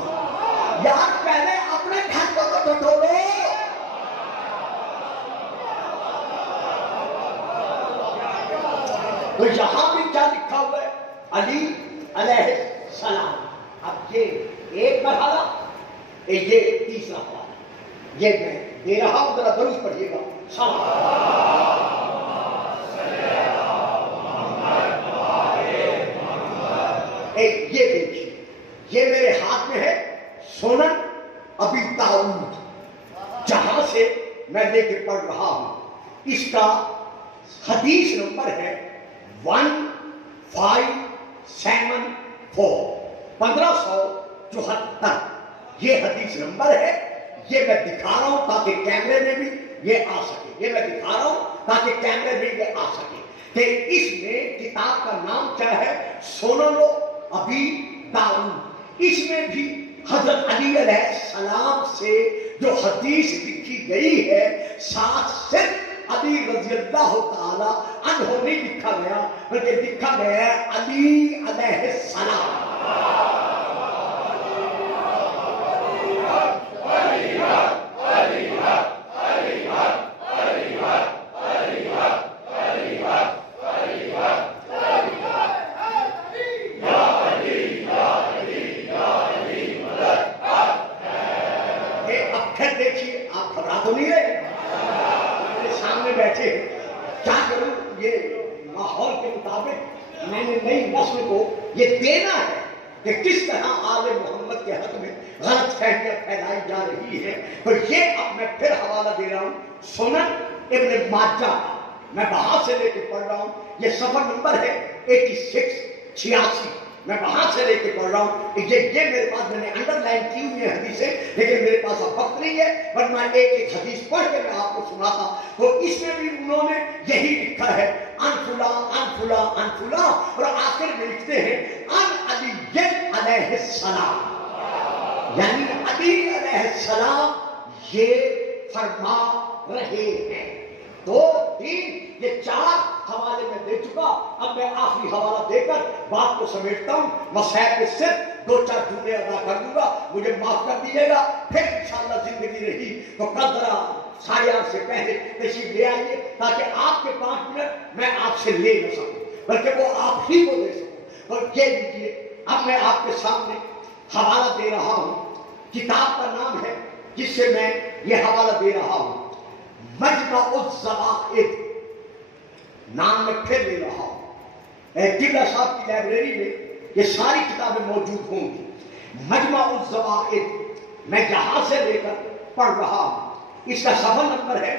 یار، پہلے اپنے گھر کو تو ٹٹولو۔ تو یہاں بھی کیا لکھا ہوا ہے؟ علی علیہ السلام۔ اب یہ ایک مرحلہ، یہ تیسرا مرحلہ، یہ میں دے رہا ہوں، ذرا درود پڑھیے گا۔ یہ دیکھیے، یہ میرے ہاتھ میں ہے سنن ابی داؤد جہاں سے میں لے کے پڑھ رہا ہوں، اس کا حدیث نمبر ہے 1574 1574 یہ حدیث نمبر ہے۔ یہ میں دکھا رہا ہوں تاکہ کیمرے میں بھی یہ آ سکے، یہ میں دکھا رہا ہوں تاکہ کیمرے میں یہ آ سکے کہ اس میں کتاب کا نام کیا ہے، سنن ابی داؤد۔ اس میں بھی حضرت علی علیہ السلام سے جو حدیث لکھی گئی ہے، ساتھ صرف علی رضی اللہ تعالی عنہ نہیں لکھا گیا، بلکہ لکھا گیا ہے علی علیہ السلام۔ میں نے نئی نسل کو یہ دینا ہے کہ کس طرح آل محمد کے حق میں غلط فہمیاں پھیلائی جا رہی ہے۔ تو یہ اب میں پھر حوالہ دے رہا ہوں سنن ابن ماجہ کا، میں وہاں سے لے کے پڑھ رہا ہوں، یہ صفحہ نمبر ہے 86 میں وہاں سے لے کے پڑھ رہا ہوں۔ یہ میرے پاس، میں نے انڈر لائن کی ہوئی ہے حدیثیں، لیکن میرے پاس اب وقت نہیں ہے، ورنہ ایک حدیث پڑھ کے میں آپ کو سناتا۔ تو اس میں بھی انہوں نے یہی لکھا ہے، ان فلاں ان فلاں ان فلاں، اور آخر میں لکھتے ہیں ان علی علیہ السلام، یعنی علی علیہ السلام یہ فرما رہے ہیں۔ دو تین یہ چار حوالے میں دے چکا، اب میں آخری حوالہ دے کر بات کو سمیٹتا ہوں۔ مسائل میں صرف 2-4 جملے ادا کر دوں گا، مجھے معاف کر دیجیے گا، پھر انشاءاللہ زندگی رہی تو کل ذرا 8:30 سے پہلے تشریف لے آئیے، تاکہ آپ کے 5 منٹ میں آپ سے لے نہ سکوں، بلکہ وہ آپ ہی کو دے سکوں۔ اور یہ لیجیے، اب میں آپ کے سامنے حوالہ دے رہا ہوں، کتاب کا نام ہے جس سے میں یہ حوالہ دے رہا ہوں، مجمع الزوائد، نام میں پھر لے رہا ہوں۔ قبلہ صاحب کی لائبریری میں یہ ساری کتابیں موجود ہوں گی۔ مجمع الزوائد میں یہاں سے لے کر پڑھ رہا ہوں، اس کا صفحہ نمبر ہے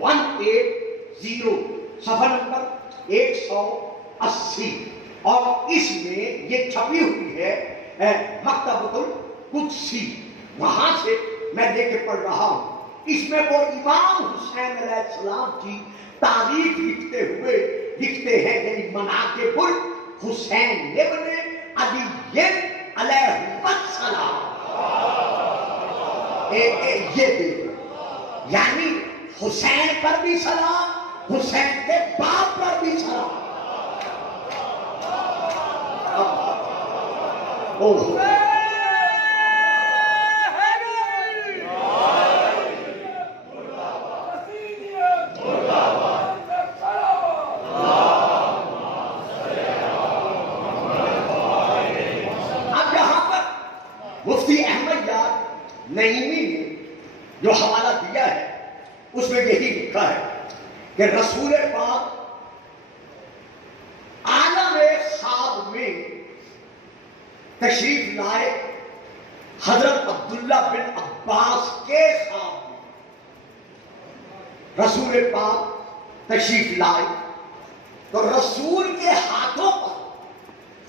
180، صفحہ نمبر 180، اور اس میں یہ چھپی ہوئی ہے مکتبۃ القدسی، وہاں سے میں لے کے پڑھ رہا ہوں۔ اس میں وہ امام حسین علیہ السلام کی تاریخ لکھتے ہوئے لکھتے ہیں، یعنی مناقب الحسین ابن علی علیہ السلام، یہ دیکھو، یعنی حسین پر بھی سلام، حسین کے باپ پر بھی سلام۔ نعیمی نے جو حوالہ دیا ہے اس میں یہی لکھا ہے کہ رسول پاک عالم صاد میں تشریف لائے حضرت عبداللہ بن عباس کے ساتھ میں، رسول پاک تشریف لائے تو رسول کے ہاتھوں پر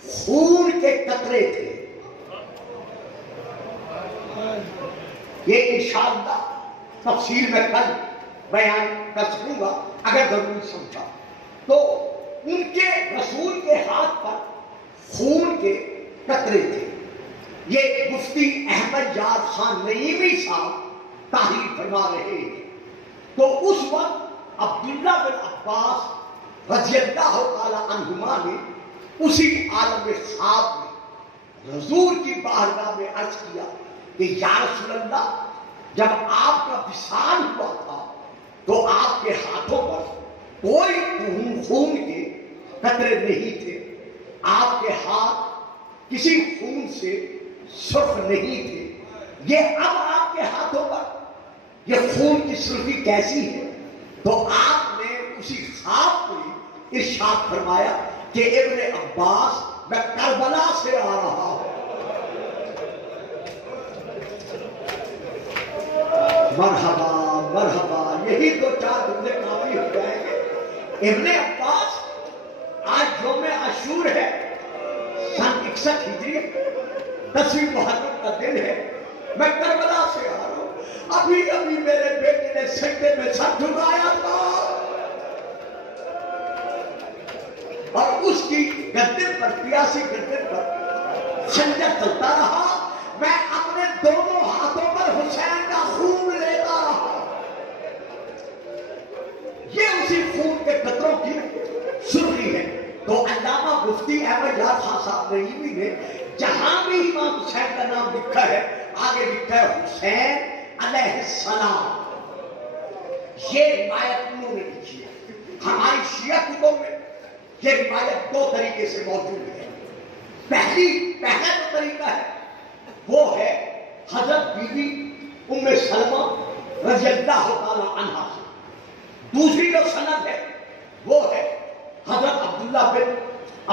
خون کے قطرے تھے۔ یہ انشاءاللہ تفصیل میں کل بیان کر سکوں گا اگر ضروری سمجھا تو۔ ان کے رسول کے ہاتھ پر خون کے قطرے تھے۔ یہ مفتی احمد یار خان نعیمی صاحب تحریر فرما رہے ہیں۔ تو اس وقت عبداللہ بن عباس رضی اللہ تعالی عنہما نے اسی عالم صاحب میں حضور کی بارگاہ میں عرض کیا کہ یا رسول اللہ، جب آپ کا وصال ہوا تھا تو آپ کے ہاتھوں پر کوئی خون کے قطرے نہیں تھے، آپ کے ہاتھ کسی خون سے سرخ نہیں تھے، یہ اب آپ کے ہاتھوں پر یہ خون کی سرخی کیسی ہے؟ تو آپ نے اسی خواب کو ارشاد فرمایا کہ ابن عباس میں کربلا سے آ رہا ہوں۔ مرحبا مرحبا، یہی دو چار جملے کافی ہو جائیں گے۔ ابن عباس، آج یوم عاشور ہے، سن 61 ہجری، 10ویں محرم کا دن ہے، میں کربلا سے آ رہا ہوں، ابھی ابھی میرے بیٹے نے سجدے میں سر جھکایا تھا اور اس کی گردن پر، پیاسی گردن پر خنجر چلتا رہا، میں اپنے دونوں ہاتھوں پر حسین کا خون لیتا رہا۔ یہ اسی خون کے قطروں کی سرخی ہے۔ تو علامہ مفتی احمد یار خان صاحب نعیمی نے جہاں بھی امام حسین کا نام لکھا ہے، آگے لکھا ہے حسین علیہ السلام۔ یہ روایت انہوں نے لکھی ہے۔ ہماری شیعہ کتب میں یہ روایت دو طریقے سے موجود ہے۔ پہلا جو طریقہ ہے وہ ہے حضرت بی بی ام سلمہ رضی اللہ تعالی عنہا سے۔ دوسری جو سند ہے وہ ہے حضرت عبداللہ بن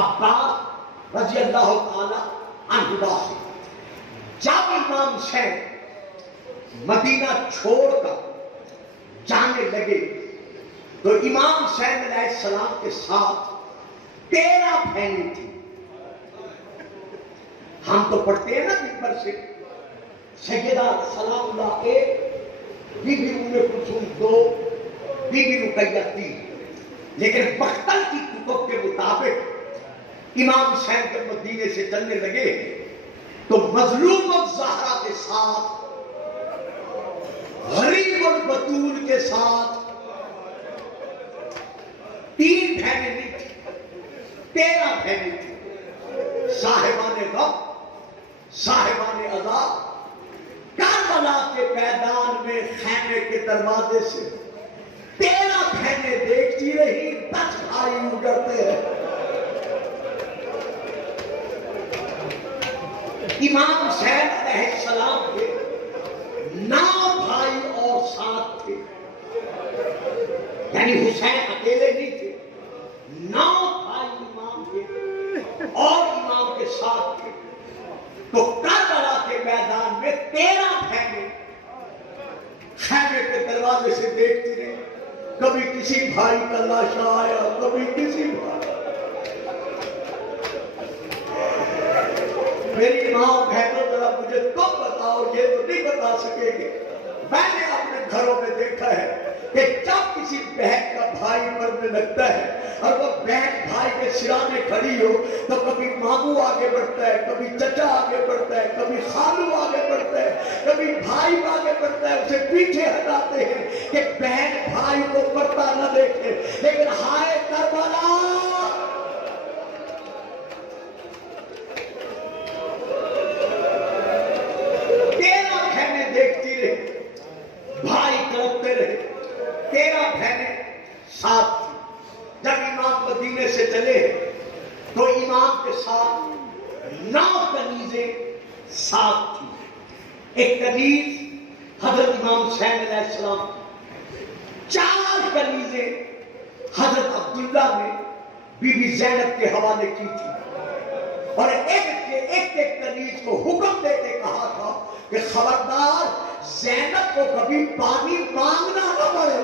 عباس رضی اللہ تعالی عنہما سے۔ جب امام حسین مدینہ چھوڑ کر جانے لگے تو امام حسین علیہ السلام کے ساتھ 13 بہنیں تھیں۔ ہم تو پڑھتے ہیں نا ممبر سے، سیدہ سلام اللہ 1، بی بی ام کلثوم 2، بی بی رقیہ 3، لیکن بختر کی کتب کے مطابق امام حسین جب مدینے سے چلنے لگے تو مظلوم الزہرا کے ساتھ، غریب البتول کے ساتھ 3 بہنیں نہیں تھیں، 13 بہنیں تھیں۔ صاحبان غم، صاحبان عذاب، کربلا کے میدان میں خیمے کے دروازے سے 13 بہنیں دیکھتی رہی، 10 بھائی اگڑتے رہے۔ امام حسین علیہ السلام کے 9 بھائی اور ساتھ تھے، یعنی حسین اکیلے نہیں تھے، 9 بھائی امام کے اور امام کے ساتھ تھے۔ تو کربلا کے میدان میں 13 بہنیں خیمے کے دروازے سے دیکھتی رہی، کبھی کسی بھائی کا لاشا آیا، کبھی کسی بھائی۔ میری ماں بہنوں ذرا مجھے تم بتاؤ، یہ تو نہیں بتا سکیں گے، میں نے اپنے گھروں میں دیکھا ہے کہ جب کسی بہن کا بھائی مرنے لگتا ہے اور وہ بہن بھائی کے سرانے کھڑی ہو تو کبھی ماموں آگے بڑھتا ہے، کبھی چچا آگے بڑھتا ہے، کبھی خالو آگے بڑھتا ہے، کبھی بھائی آگے بڑھتا ہے، اسے پیچھے ہٹاتے ہیں کہ بہن بھائی کو مرتا نہ دیکھے۔ لیکن ہائے کربلا، بھائی تڑپتے رہے، 13 بہنیں ساتھ تھی۔ جب امام مدینے سے چلے تو امام کے ساتھ 9 کنیزیں ساتھ تھی۔ ایک کنیز حضرت امام حسین علیہ السلام کی، 4 کنیزیں حضرت عبداللہ نے بی بی زینب کے حوالے کی تھی، اور ایک کنیز کو حکم دے کے کہا تھا کہ خبردار زینب کو کبھی پانی مانگنا نہ پڑے۔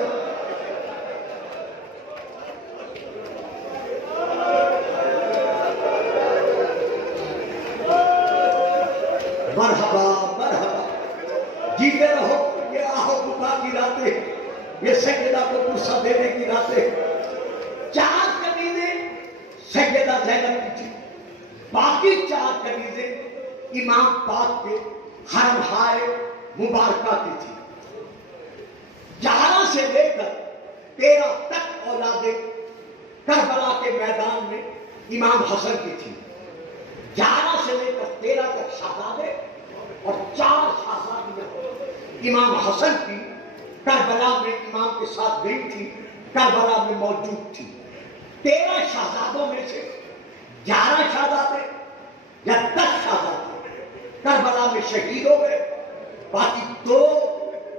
مرحبا مرحبا، جیتے رہو، یہ آہو بکا کی راتیں، یہ سیدہ کو غصہ دینے کی راتیں۔ 4 کنیزیں سیدہ زینب کی تھی، باقی 4 کنیزیں امام پاک کے حرم ہائے مبارکہ کی تھی۔ 11 سے لے کر 13 تک اولادیں کربلا کے میدان میں امام حسن کی تھی۔ 11 سے لے کر 13 تک شہزادے اور 4 شہزادیاں امام حسن کی کربلا میں امام کے ساتھ گئی تھی، کربلا میں موجود تھی۔ 13 شہزادوں میں سے 11 شہزادے یا 10 شہزادے کربلا میں شہید ہو گئے، باقی 2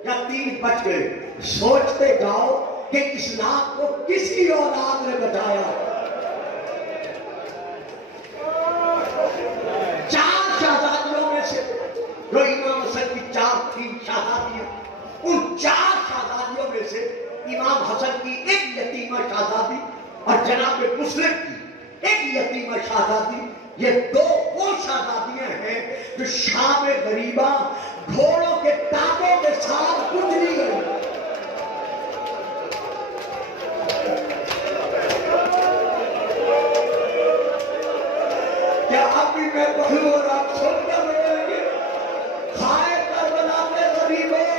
یا 3 بچ گئے۔ سوچتے جاؤ کہ اسلام کو کسی اولاد نے بچایا۔ 4 شہزادیوں میں سے جو امام حسن کی 4 تھی شہزادیاں، ان 4 شہزادیوں میں سے امام حسن کی ایک یتیمہ شہزادی اور جناب مسلم کی ایک یتیمہ شہزادی، یہ 2 وہ شہزادیاں ہیں جو شام غریبہ گھوڑوں کے ٹانگوں کے ساتھ گزری گئی۔ کیا اب بھی میں پڑھوں اور آپ سن کر رہیں گے؟ ہائے کربلا کے غریبوں،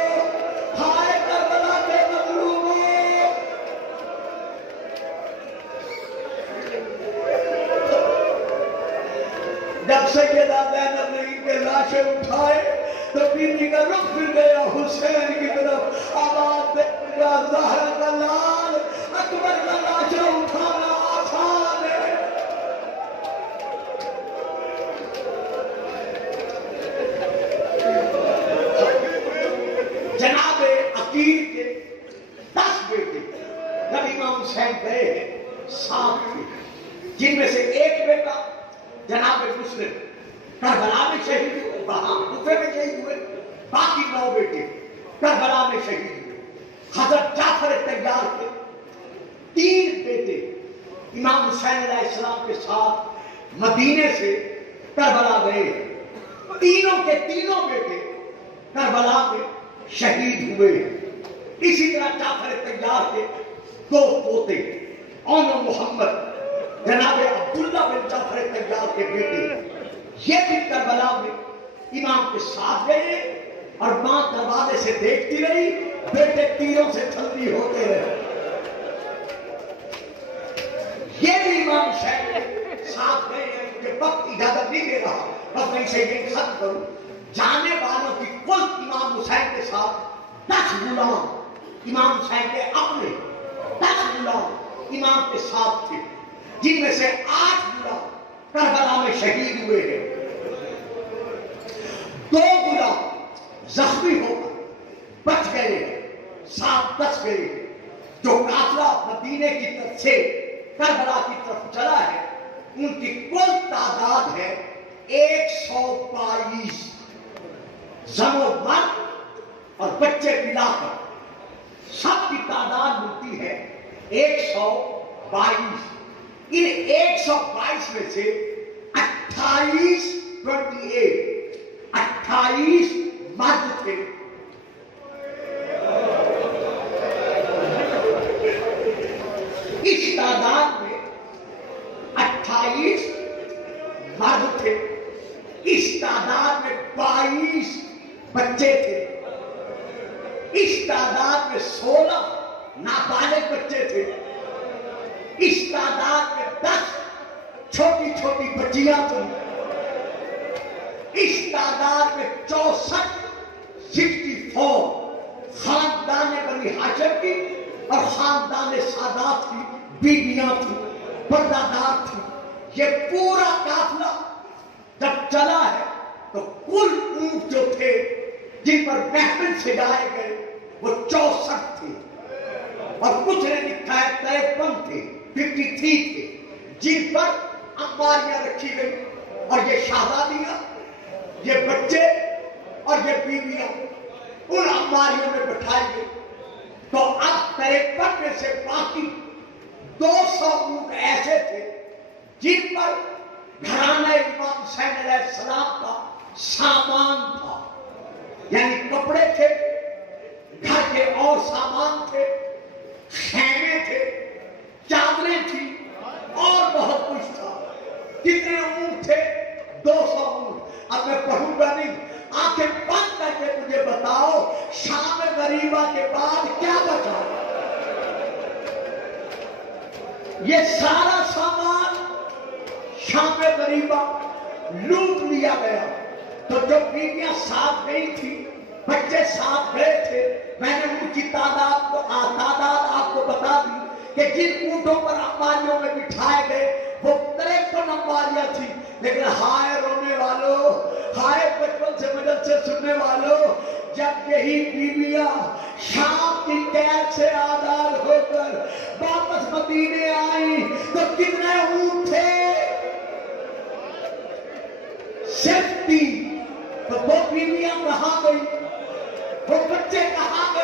ہائے کربلا کے مظلوموں۔ جب سیدہ زینب نے ان کے لاشیں اٹھائے تو بیوی کا رخ پھر گیا حسین کی طرف، آواز دے گا زہرا کا لال، اکبر کا لاشا اٹھانا آسان ہے۔ جناب عقیل کے 10 بیٹے جب امام حسین گئے ہیں 7 تھے، جن میں سے ایک بیٹا جناب مسلم کربلا میں شہید ہوئے، وہاں کوفے میں شہید ہوئے، باقی 9 بیٹے کربلا میں شہید ہوئے۔ حضرت جعفر طیار کے 3 بیٹے امام حسین علیہ السلام کے ساتھ مدینے سے کربلا گئے، تینوں کے تینوں بیٹے کربلا میں شہید ہوئے۔ اسی طرح جعفر طیار کے 2 پوتے اون و محمد جناب عبداللہ بن جعفر طیار کے بیٹے، یہ بھی کربلا میں امام کے ساتھ گئے اور ماں دروازے سے دیکھتی رہی، بیٹے تیروں سے چھلنی ہوتے رہے۔ یہ بھی امام حسین کے ساتھ گئے ہیں، کہ وقت اجازت نہیں دے رہا، بس میں اسے یہ ختم کروں۔ جانے والوں کی کل امام حسین کے ساتھ 10 غلام امام حسین کے اپنے 10 غلام امام کے ساتھ تھے، جن میں سے 8 غلام کربلا میں شہید ہوئے ہیں۔ 2 غلام زخمی ہو کر بچ گئے، 7 بچ گئے۔ جو قافلہ مدینے کی طرف سے کربلا کی طرف چلا ہے، ان کی کل تعداد ہے 122، زن و مرد اور بچے ملا کر سب کی تعداد ملتی ہے 122۔ ان 122 میں سے 28 مرد تھے، اس تعداد میں 28 مرد تھے، اس تعداد میں 22 بچے تھے، اس تعداد میں 16 نابالغ بچے تھے، اس تعداد میں 10 چھوٹی چھوٹی بچیاں تھیں، اس تعداد میں 64 خاندان بنی ہاشم کی اور خاندان سادات کی بیویاں تھیں، پردہ دار تھیں۔ یہ پورا قافلہ جب چلا ہے تو کل اونٹ جو تھے جن پر محفل سجائے گئے وہ 64 تھے، اور کچھ نے لکھا ہے 53 تھے، 53 تھے، جن پر امباریاں رکھی گئی، اور یہ شہزادیاں، یہ بچے اور یہ بیویاں ان امباریوں میں بٹھائی گئی۔ تو اب 53 میں سے باقی 200 اونٹ ایسے تھے جن پر گھرانہ امام حسین علیہ السلام کا سامان تھا، یعنی کپڑے تھے، گھر کے اور سامان تھے، خیمے تھے، چادریں تھی اور بہت کچھ تھا۔ کتنے اونٹ تھے؟ 200 اونٹ۔ اب میں پڑھوں گا نہیں، آنکھیں بند کر کے مجھے بتاؤ شام غریبہ کے بعد کیا بچا؟ یہ سارا سامان شام غریبہ لوٹ لیا گیا۔ تو جو بیویاں ساتھ گئی تھی، بچے ساتھ گئے تھے، میں نے ان کی تعداد آپ کو بتا دی کہ جن اونٹوں پر امباریوں میں بٹھائے گئے وہ 53 امباریاں تھی۔ لیکن ہائے رونے والوں، ہائے بچپن سے مدد سے سننے والوں، جب یہی بیویاں شام کی قید سے آزاد ہو کر واپس مدینے آئیں تو کتنے اونٹ تھے؟ صرف 3۔ تو وہ بیویاں کہاں گئی؟ وہ بچے کہاں گئے؟